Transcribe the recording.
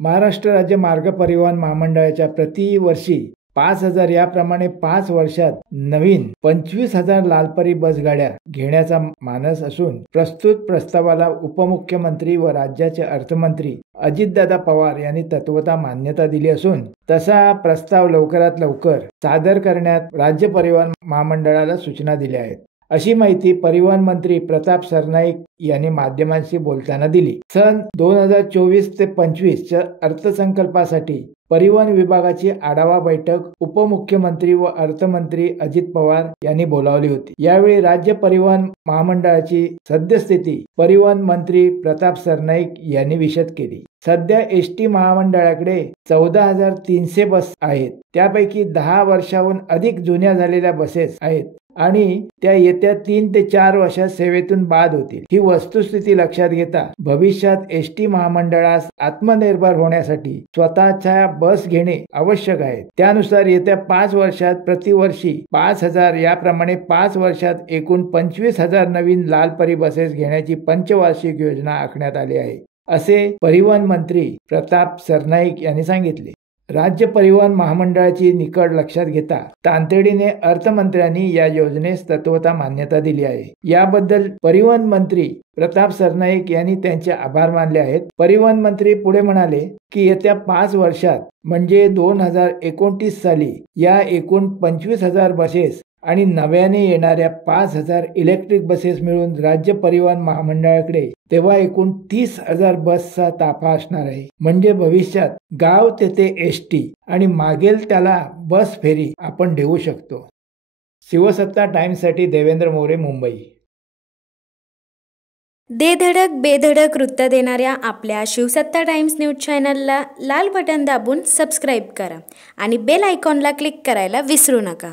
महाराष्ट्र राज्य मार्ग परिवहन महामंडळाच्या प्रतिवर्षी 5,000 याप्रमाणे 5 वर्षात नवीन 25,000 लालपरी बसगाड्या घेण्याचा मानस असून प्रस्तुत प्रस्तावाला उपमुख्यमंत्री व राज्याचे अर्थमंत्री अजितदादा पवार यांनी तत्वतः मान्यता दिली असून तसा प्रस्ताव लवकरात लवकर सादर करण्यात राज्य परिवहन महामंडळाला सूचना दिल्या आहेत, अशी माहिती परिवहन मंत्री प्रताप सरनाईक यांनी माध्यमांशी बोलताना दिली। सन 2024 ते 25 च्या अर्थसंकल्पासाठी परिवहन विभागाची आढावा बैठक उपमुख्यमंत्री व अर्थमंत्री अजित पवार यांनी बोलावली होती। यावेळी राज्य परिवहन महामंडळाची सद्यस्थिती परिवहन मंत्री प्रताप सरनाईक यांनी विशद केली। सध्या एसटी महामंडळाकडे 14,300 बस आहेत, त्यापैकी 10 वर्षाहून अधिक जुन्या झालेल्या बसेस आहेत आणि त्या येत्या 3 ते 4 वर्षात सेवेतून बाद होतील। ही वस्तुस्थिती लक्षात घेता भविष्यात एसटी महामंडळास आत्मनिर्भर होण्यासाठी स्वतःच्या बस घेणे आवश्यक आहे। त्यानुसार येत्या 5 वर्षात प्रतिवर्षी 5,000 याप्रमाणे 5 वर्षात एकूण 25,000 नवीन लालपरी बसेस घेण्याची पंचवार्षिक योजना आखण्यात आली आहे, असे परिवहन मंत्री प्रताप सरनाईक यांनी सांगितले। राज्य परिवहन महामंडळाची निकड लक्षात घेता तातडीने अर्थमंत्र्यांनी या योजनेस तत्वतः मान्यता दिली आहे। याबद्दल परिवहन मंत्री प्रताप सरनाईक यांनी त्यांचे आभार मानले आहेत। परिवहन मंत्री पुढे म्हणाले की येत्या 5 वर्षात म्हणजे 2029 साली या एकूण 25,000 बसेस आणि नव्याने येणाऱ्या 5,000 इलेक्ट्रिक बसेस मिळून राज्य परिवहन महामंडळाकडे तेव्हा एकूण 30,000 बसचा ताफा असणार आहे। म्हणजे भविष्यात गाव तेथे एसटी आणि मागेल त्याला बस फेरी आपण देऊ शकतो। शिवसत्ता टाइम्ससाठी देवेंद्र मोरे, मुंबई। दे धडक बेधडक वृत्त देणाऱ्या आपल्या शिवसत्ता टाइम्स न्यूज चॅनलला लाल बटन दाबून सबस्क्राईब करा आणि बेल आयकॉनला क्लिक करायला विसरू नका।